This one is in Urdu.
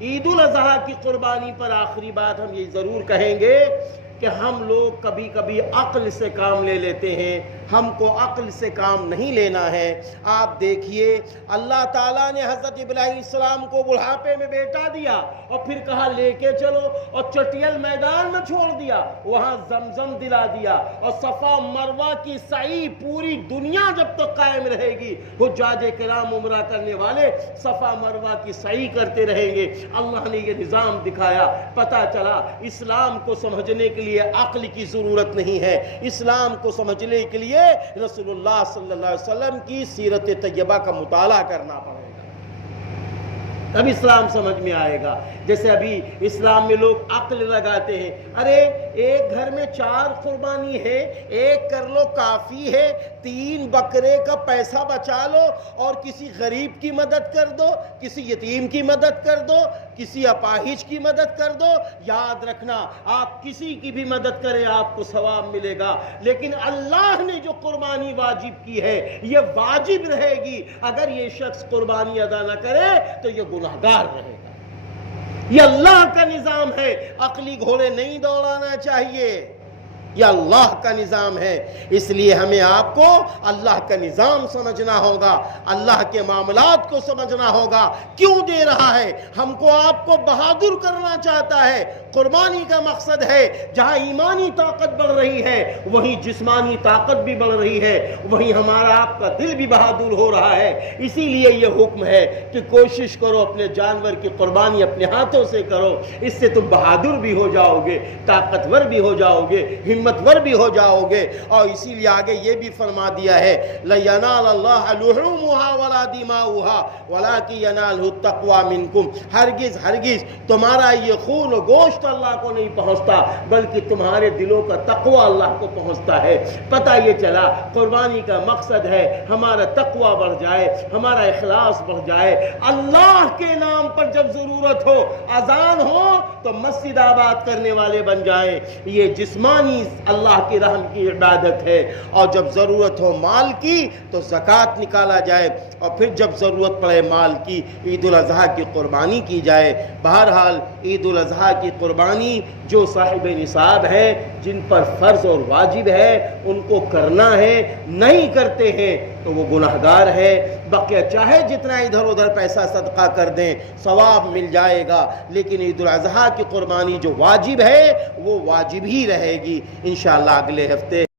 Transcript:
عید الاضحیٰ کی قربانی پر آخری بات ہم یہ ضرور کہیں گے کہ ہم لوگ کبھی کبھی عقل سے کام لے لیتے ہیں، ہم کو عقل سے کام نہیں لینا ہے۔ آپ دیکھیے اللہ تعالیٰ نے حضرت ابراہیم السلام کو بڑھاپے میں بیٹا دیا اور پھر کہا لے کے چلو، اور چٹیل میدان میں چھوڑ دیا، وہاں زمزم دلا دیا، اور صفا مروہ کی سعی پوری دنیا جب تک قائم رہے گی، حجاج کرام عمرہ کرنے والے صفا مروہ کی سعی کرتے رہیں گے۔ اللہ نے یہ نظام دکھایا، پتہ چلا اسلام کو سمجھنے کے لیے عقل کی ضرورت نہیں ہے، اسلام کو سمجھنے کے لیے رسول اللہ صلی اللہ علیہ وسلم کی سیرت طیبہ کا مطالعہ کرنا پڑے گا، تب اسلام سمجھ میں آئے گا۔ جیسے ابھی اسلام میں لوگ عقل لگاتے ہیں، ارے ایک گھر میں 4 قربانی ہے، ایک کر لو کافی ہے، 3 بکرے کا پیسہ بچا لو اور کسی غریب کی مدد کر دو، کسی یتیم کی مدد کر دو، کسی اپاہج کی مدد کر دو۔ یاد رکھنا آپ کسی کی بھی مدد کریں آپ کو ثواب ملے گا، لیکن اللہ نے جو قربانی واجب کی ہے یہ واجب رہے گی۔ اگر یہ شخص قربانی ادا نہ کرے تو یہ گناہگار رہے گا۔ یہ اللہ کا نظام ہے، عقلی گھوڑے نہیں دوڑانا چاہیے، یہ اللہ کا نظام ہے۔ اس لیے ہمیں آپ کو اللہ کا نظام سمجھنا ہوگا، اللہ کے معاملات کو سمجھنا ہوگا۔ کیوں دے رہا ہے؟ ہم کو آپ کو بہادر کرنا چاہتا ہے۔ قربانی کا مقصد ہے جہاں ایمانی طاقت بڑھ رہی ہے وہیں جسمانی طاقت بھی بڑھ رہی ہے، وہیں ہمارا آپ کا دل بھی بہادر ہو رہا ہے۔ اسی لیے یہ حکم ہے کہ کوشش کرو اپنے جانور کی قربانی اپنے ہاتھوں سے کرو، اس سے تم بہادر بھی ہو جاؤ گے، طاقتور بھی ہو جاؤ گے، ہمتور بھی ہو جاؤ گے۔ اور اسی لیے آگے یہ بھی فرما دیا ہے لَيَنَالَ اللَّهَ لُحُومُهَا وَلَا دِمَاؤُهَا وَلَٰكِن يَنَالُهُ التَّقْوَىٰ مِنكُمْ۔ ہرگز تمہارا یہ خون و گوشت اللہ کو نہیں پہنچتا، بلکہ تمہارے دلوں کا تقوی اللہ کو پہنچتا ہے۔ پتہ یہ چلا قربانی کا مقصد ہے ہمارا تقوی بڑھ جائے، ہمارا اخلاص بڑھ جائے، اللہ کے نام پر جب ضرورت ہو، اذان ہو تو مسجد آباد کرنے والے بن جائیں۔ یہ جسمانی اللہ کی رحم کی عبادت ہے۔ اور جب ضرورت ہو مال کی تو زکوٰۃ نکالا جائے، اور پھر جب ضرورت پڑے مال کی عید الاضحیٰ کی قربانی کی جائے۔ بہرحال عید الاضحیٰ کی قربانی جو صاحب نصاب ہے، جن پر فرض اور واجب ہے، ان کو کرنا ہے، نہیں کرتے ہیں تو وہ گناہگار ہے۔ بقیہ چاہے جتنا ادھر ادھر پیسہ صدقہ کر دیں ثواب مل جائے گا، لیکن عید الاضحیٰ کی قربانی جو واجب ہے وہ واجب ہی رہے گی۔ انشاءاللہ اگلے ہفتے